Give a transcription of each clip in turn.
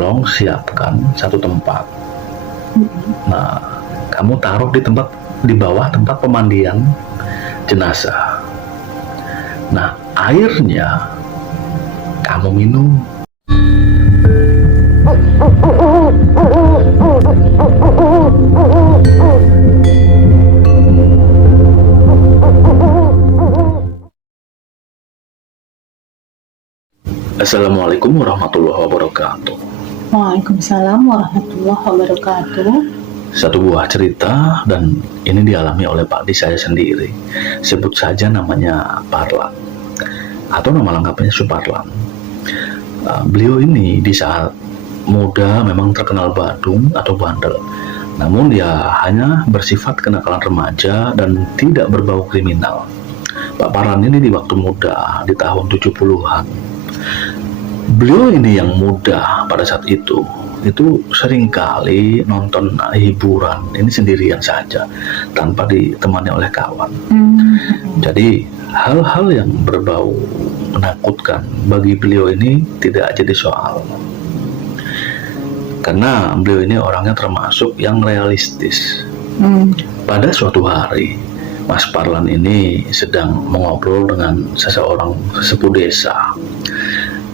tolong siapkan satu tempat. Nah, kamu taruh di bawah tempat pemandian jenazah. Nah, airnya kamu minum. Assalamualaikum warahmatullahi wabarakatuh. Waalaikumsalam warahmatullahi wabarakatuh. Satu buah cerita, dan ini dialami oleh Pak Di saya sendiri. Sebut saja namanya Parlan, atau nama lengkapnya Suparlan. Beliau ini di saat muda memang terkenal badung atau bandel. Namun dia hanya bersifat kenakalan remaja dan tidak berbau kriminal. Pak Parlan ini di waktu muda, di tahun 70-an. Beliau ini yang muda pada saat itu seringkali nonton hiburan ini sendirian saja tanpa ditemani oleh kawan. Jadi hal-hal yang berbau menakutkan bagi beliau ini tidak jadi soal, karena beliau ini orangnya termasuk yang realistis. Pada suatu hari Mas Parlan ini sedang mengobrol dengan seseorang sesepuh desa.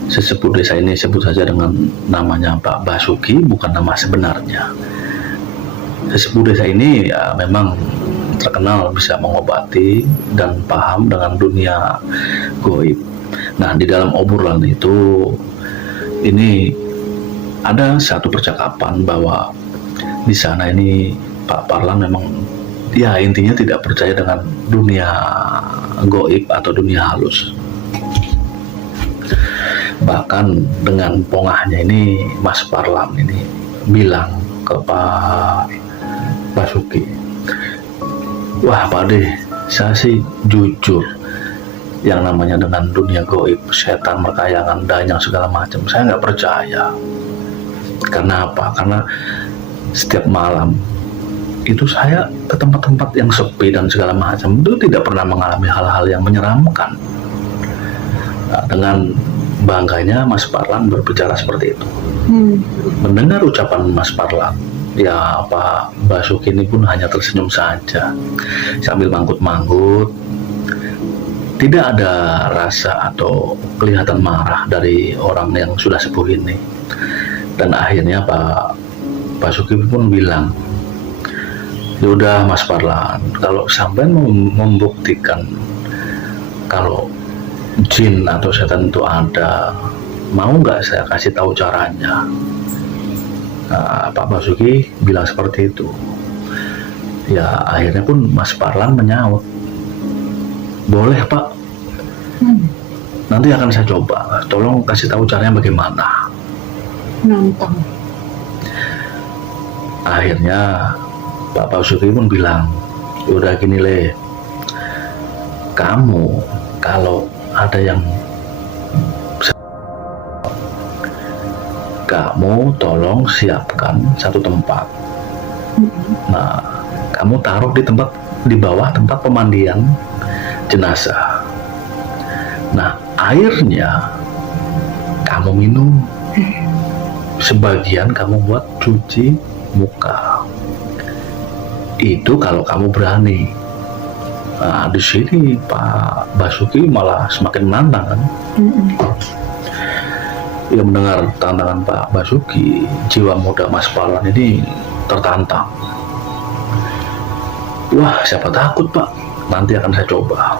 Sesepuh desa ini sebut saja dengan namanya Pak Basuki, bukan nama sebenarnya. Sesepuh desa ini ya memang terkenal bisa mengobati dan paham dengan dunia goib. Nah, di dalam obrolan itu ini ada satu percakapan bahwa di sana ini Pak Parlan memang ya intinya tidak percaya dengan dunia goib atau dunia halus. Bahkan dengan pongahnya ini Mas Parlan ini bilang ke Pak Basuki, "Wah Pak De, saya sih jujur, yang namanya dengan dunia goib, setan, merkayangan, danyang segala macam, saya nggak percaya. Karena apa? Karena setiap malam itu saya ke tempat-tempat yang sepi dan segala macam itu tidak pernah mengalami hal-hal yang menyeramkan." Nah, dengan bangganya Mas Parlan berbicara seperti itu. Mendengar ucapan Mas Parlan, ya Pak Basuki ini pun hanya tersenyum saja sambil manggut-manggut. Tidak ada rasa atau kelihatan marah dari orang yang sudah sepuh ini. Dan akhirnya Pak Basuki pun bilang, "Yaudah Mas Parlan, kalau sampai membuktikan kalau jin atau setan itu ada, mau nggak saya kasih tahu caranya?" Nah, Pak Basuki bilang seperti itu. Ya akhirnya pun Mas Parlan menyaut, "Boleh Pak, nanti akan saya coba. Tolong kasih tahu caranya bagaimana." Nantang. Akhirnya Pak Basuki pun bilang, "Udah gini Le, kamu kalau ada yang kamu tolong siapkan satu tempat. Nah, kamu taruh di bawah tempat pemandian jenazah. Nah, airnya kamu minum. Sebagian kamu buat cuci muka. Itu kalau kamu berani." Nah, di sini Pak Basuki malah semakin menantang kan. Ya, mendengar tantangan Pak Basuki, jiwa muda Mas Parlan ini tertantang. "Wah, siapa takut Pak, nanti akan saya coba."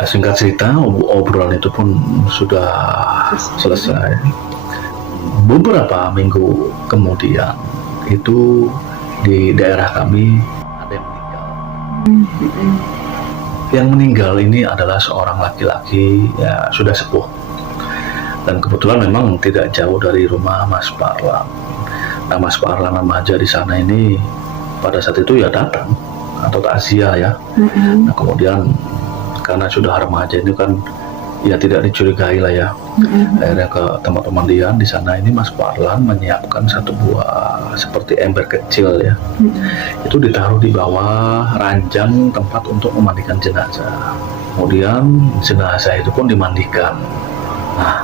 Singkat cerita, obrolan itu pun sudah selesai. Beberapa minggu kemudian itu di daerah kami ada yang meninggal. Yang meninggal ini adalah seorang laki-laki, ya sudah sepuh, dan kebetulan memang tidak jauh dari rumah Mas Parlan. Nah, Mas Parlan remaja di sana ini pada saat itu ya datang atau takziah ya. Nah, kemudian karena sudah remaja ini kan ya tidak dicurigai lah ya. Akhirnya ke tempat pemandian di sana ini Mas Parlan menyiapkan satu buah seperti ember kecil ya. Itu ditaruh di bawah ranjang tempat untuk memandikan jenazah. Kemudian jenazah itu pun dimandikan. Nah,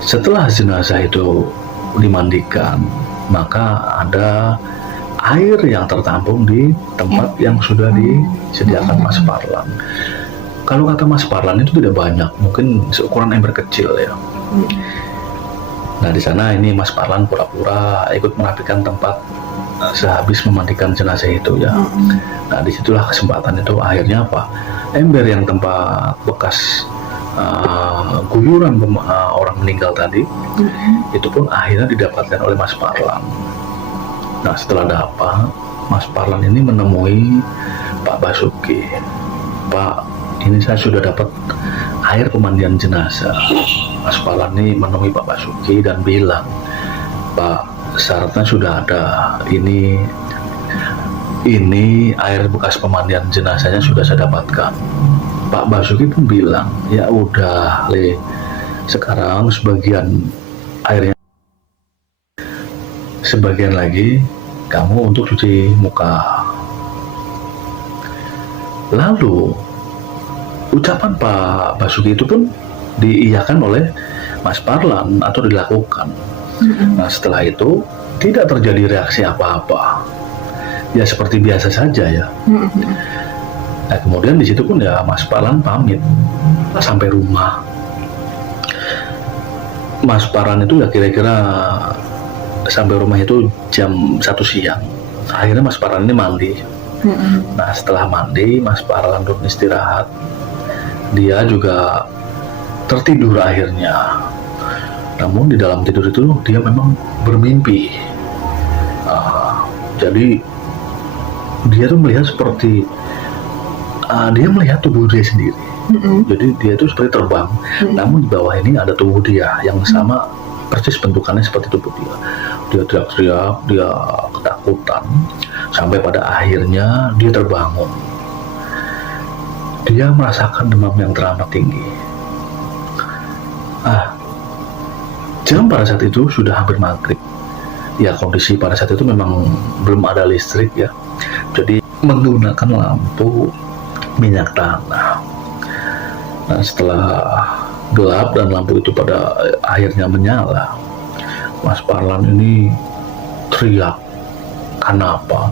Setelah jenazah itu dimandikan, maka ada air yang tertampung di tempat yang sudah disediakan Mas Parlan. Kalau kata Mas Parlan itu tidak banyak, mungkin seukuran ember kecil ya. Nah di sana ini Mas Parlan pura-pura ikut merapikan tempat sehabis memandikan jenazah itu ya. Nah disitulah kesempatan itu akhirnya apa? Ember yang tempat bekas guyuran orang meninggal tadi, itu pun akhirnya didapatkan oleh Mas Parlan. Nah setelah dapat, Mas Parlan ini menemui Pak Basuki. Pak, ini saya sudah dapat air pemandian jenazah. Mas Parlan ini menemui Pak Basuki dan bilang, Pak, syaratnya sudah ada. Ini air bekas pemandian jenazahnya sudah saya dapatkan. Pak Basuki pun bilang, ya udah Le, sekarang sebagian lagi kamu untuk cuci muka. Lalu ucapan Pak Basuki itu pun diiyakan oleh Mas Parlan atau dilakukan. Nah setelah itu tidak terjadi reaksi apa-apa, ya seperti biasa saja ya. Nah kemudian di situ pun ya Mas Parlan pamit sampai rumah. Mas Parlan itu ya kira-kira sampai rumah itu jam 1 siang. Akhirnya Mas Parlan ini mandi. Nah setelah mandi Mas Parlan pun istirahat. Dia juga tertidur akhirnya. Namun di dalam tidur itu dia memang bermimpi. Jadi dia tuh melihat seperti dia melihat tubuh dia sendiri. Jadi dia itu seperti terbang, namun di bawah ini ada tubuh dia yang sama persis bentukannya seperti tubuh dia. Dia teriak-teriak, dia ketakutan, sampai pada akhirnya dia terbangun. Dia merasakan demam yang teramat tinggi. Jam pada saat itu sudah hampir maghrib. Ya kondisi pada saat itu memang belum ada listrik ya. Jadi menggunakan lampu minyak tanah. Nah setelah gelap dan lampu itu pada akhirnya menyala, Mas Parlan ini teriak. Kenapa?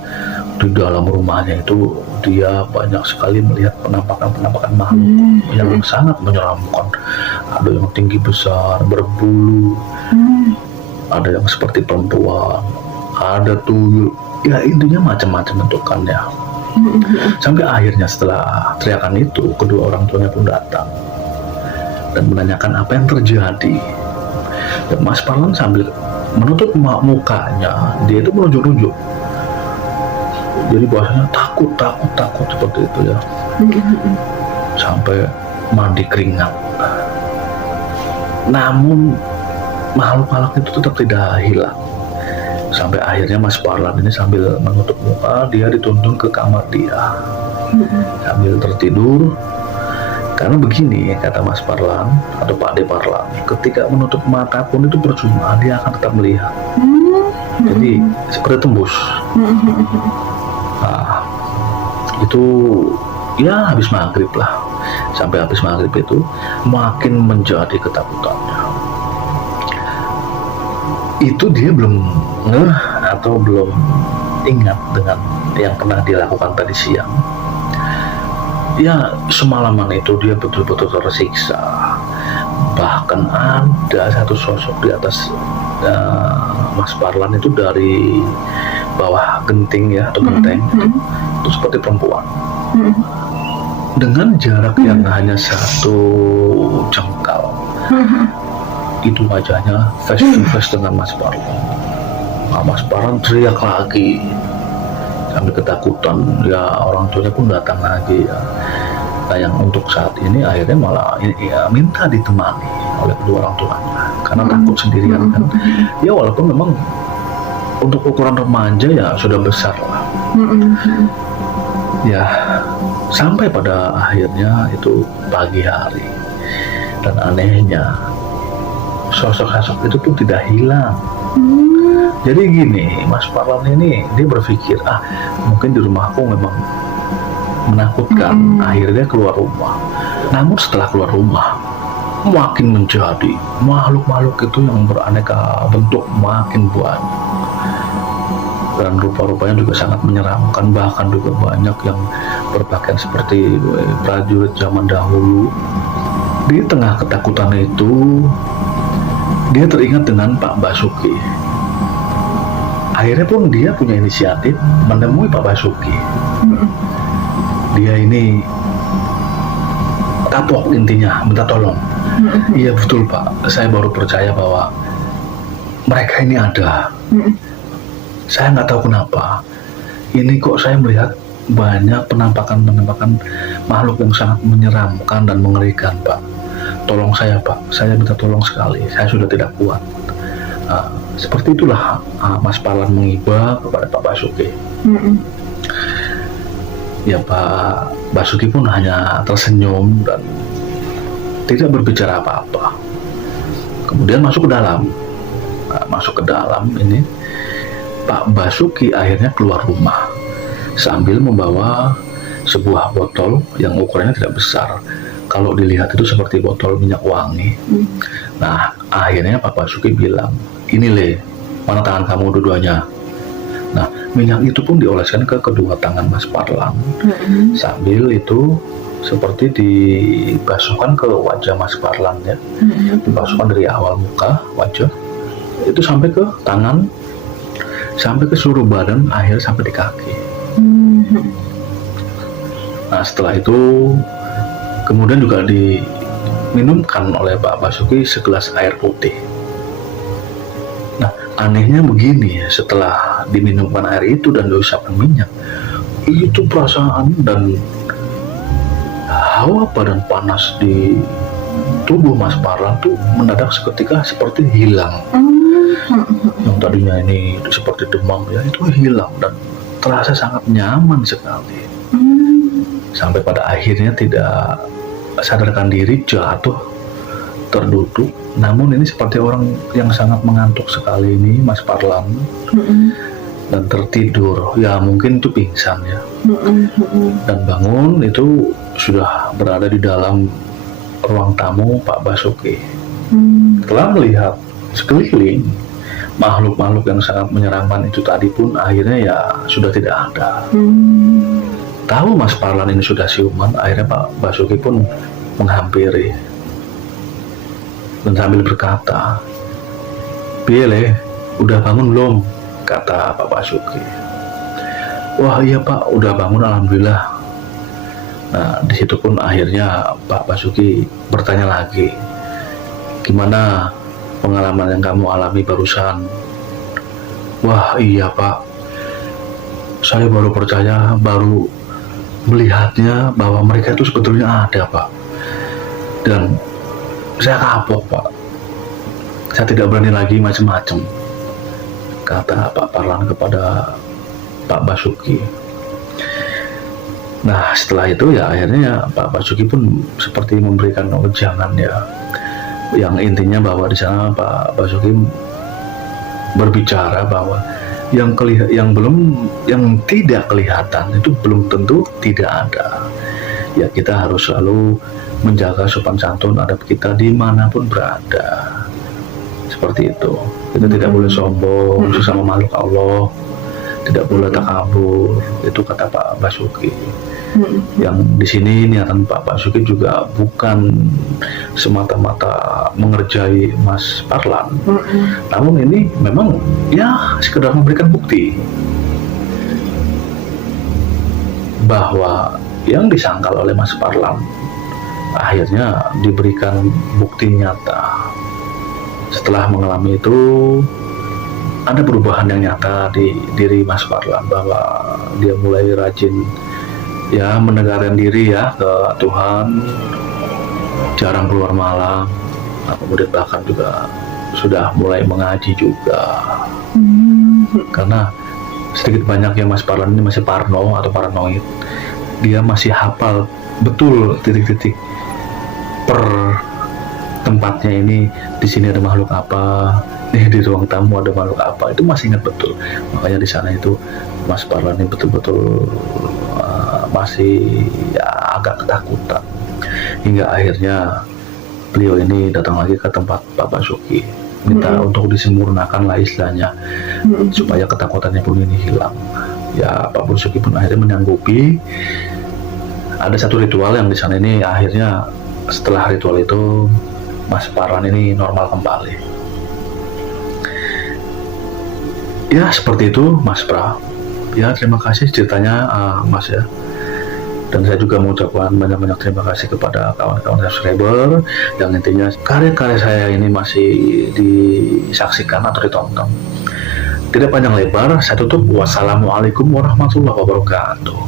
Di dalam rumahnya itu dia banyak sekali melihat penampakan makhluk yang sangat menyeramkan. Ada yang tinggi besar, berbulu, ada yang seperti perempuan, ada tuyul, ya intinya macam-macam bentukannya. Sampai akhirnya setelah teriakan itu, kedua orang tuanya pun datang dan menanyakan apa yang terjadi. Dan Mas Parlan sambil menutup mukanya, dia itu menunjuk-nunjuk. Jadi bahasanya takut seperti itu ya. Sampai mandi keringat. Namun makhluk-makhluk itu tetap tidak hilang. Sampai akhirnya Mas Parlan ini sambil menutup muka, dia dituntun ke kamar dia sambil tertidur. Karena begini kata Mas Parlan atau Pak De Parlan, ketika menutup mata pun itu percuma, dia akan tetap melihat. Jadi seperti tembus. Nah, itu ya habis maghrib lah. Sampai habis maghrib itu makin menjadi ketakutannya. Itu dia belum ngeh atau belum ingat dengan yang pernah dilakukan tadi siang. Ya semalaman itu dia betul-betul tersiksa. Bahkan ada satu sosok di atas Mas Parlan itu dari bawah genting ya atau genteng itu seperti perempuan dengan jarak yang hanya 1 jengkal. Itu wajahnya face to face dengan Mas Parlan. Nah, Mas Parlan teriak lagi sambil ketakutan, ya orang tuanya pun datang lagi ya. Nah yang untuk saat ini akhirnya malah ya, minta ditemani oleh kedua orang tuanya karena takut sendirian kan. Ya walaupun memang untuk ukuran remaja ya sudah besar lah. Ya sampai pada akhirnya itu pagi hari, dan anehnya sosok-sosok itu pun tidak hilang. Jadi gini, Mas Parlan ini dia berpikir mungkin di rumahku memang menakutkan. Akhirnya keluar rumah. Namun setelah keluar rumah makin menjadi makhluk-makhluk itu yang beraneka bentuk makin banyak, dan rupa-rupanya juga sangat menyeramkan. Bahkan juga banyak yang berpakaian seperti prajurit zaman dahulu. Di tengah ketakutan itu, dia teringat dengan Pak Basuki. Akhirnya pun dia punya inisiatif menemui Pak Basuki. Dia ini kapok, intinya minta tolong. Iya betul Pak, saya baru percaya bahwa mereka ini ada. Saya nggak tahu kenapa, ini kok saya melihat banyak penampakan makhluk yang sangat menyeramkan dan mengerikan Pak. Tolong saya Pak, saya minta tolong sekali, saya sudah tidak kuat. Seperti itulah Mas Parlan mengiba kepada Pak Basuki. Ya Pak Basuki pun hanya tersenyum dan tidak berbicara apa-apa. Kemudian masuk ke dalam. Masuk ke dalam ini, Pak Basuki akhirnya keluar rumah sambil membawa sebuah botol yang ukurannya tidak besar. Kalau dilihat itu seperti botol minyak wangi. Nah, akhirnya Pak Basuki bilang, "Ini Le, mana tangan kamu dua-duanya?" Nah, minyak itu pun dioleskan ke kedua tangan Mas Parlan. Sambil itu seperti dibasuhkan ke wajah Mas Parlan ya. Dibasuhkan dari awal muka, wajah, itu sampai ke tangan, sampai ke seluruh badan, akhirnya sampai di kaki. Nah, setelah itu kemudian juga diminumkan oleh Pak Basuki segelas air putih. Nah, anehnya begini, setelah diminumkan air itu dan diusapkan minyak, itu perasaan dan hawa badan panas di tubuh Mas Parlan tuh mendadak seketika seperti hilang. Yang tadinya ini seperti demam ya, itu hilang dan terasa sangat nyaman sekali. Sampai pada akhirnya tidak sadarkan diri, jatuh terduduk. Namun ini seperti orang yang sangat mengantuk sekali ini Mas Parlan. Dan tertidur, ya mungkin itu pingsan ya. Dan bangun itu sudah berada di dalam ruang tamu Pak Basuki. Setelah melihat sekeliling, makhluk-makhluk yang sangat menyeramkan itu tadi pun akhirnya ya sudah tidak ada. Tahu Mas Parlan ini sudah siuman, akhirnya Pak Basuki pun menghampiri dan sambil berkata, "Piye Le, udah bangun belum?" kata Pak Basuki. "Wah iya Pak, udah bangun alhamdulillah." Nah, di situ pun akhirnya Pak Basuki bertanya lagi, "Gimana pengalaman yang kamu alami barusan?" "Wah iya Pak, saya baru percaya, baru melihatnya bahwa mereka itu sebetulnya ada Pak. Dan saya kapok Pak, saya tidak berani lagi macam-macam," kata Pak Parlan kepada Pak Basuki. Nah, setelah itu ya akhirnya Pak Basuki pun seperti memberikan wejangan ya, yang intinya bahwa di sana Pak Basuki berbicara bahwa yang tidak kelihatan itu belum tentu tidak ada. Ya kita harus selalu menjaga sopan santun adab kita dimanapun berada. Seperti itu. Kita tidak boleh sombong sesama makhluk Allah, tidak boleh takabur. Itu kata Pak Basuki. Yang di sini niatan Pak Basuki juga bukan semata-mata mengerjai Mas Parlan, namun ini memang ya sekedar memberikan bukti bahwa yang disangkal oleh Mas Parlan akhirnya diberikan bukti nyata. Setelah mengalami itu ada perubahan yang nyata di diri Mas Parlan, bahwa dia mulai rajin ya mendekatkan diri ya ke Tuhan, jarang keluar malam. Nah, kemudian bahkan juga sudah mulai mengaji juga. Karena sedikit banyak ya Mas Parlan ini masih parno atau paranoid. Dia masih hafal betul titik-titik per tempatnya ini, di sini ada makhluk apa, di ruang tamu ada makhluk apa, itu masih ingat betul. Makanya di sana itu Mas Parlan ini betul-betul masih ya, agak ketakutan, hingga akhirnya beliau ini datang lagi ke tempat Pak Basuki, minta untuk disempurnakan lah istilahnya, supaya ketakutannya pun ini hilang. Ya Pak Basuki pun akhirnya menyanggupi. Ada satu ritual yang di sana ini akhirnya setelah ritual itu Mas Parlan ini normal kembali. Ya seperti itu Mas Pra. Ya terima kasih ceritanya Mas ya. Dan saya juga mengucapkan banyak-banyak terima kasih kepada kawan-kawan subscriber yang intinya karya-karya saya ini masih disaksikan atau ditonton. Tidak panjang lebar, saya tutup. Wassalamualaikum warahmatullahi wabarakatuh.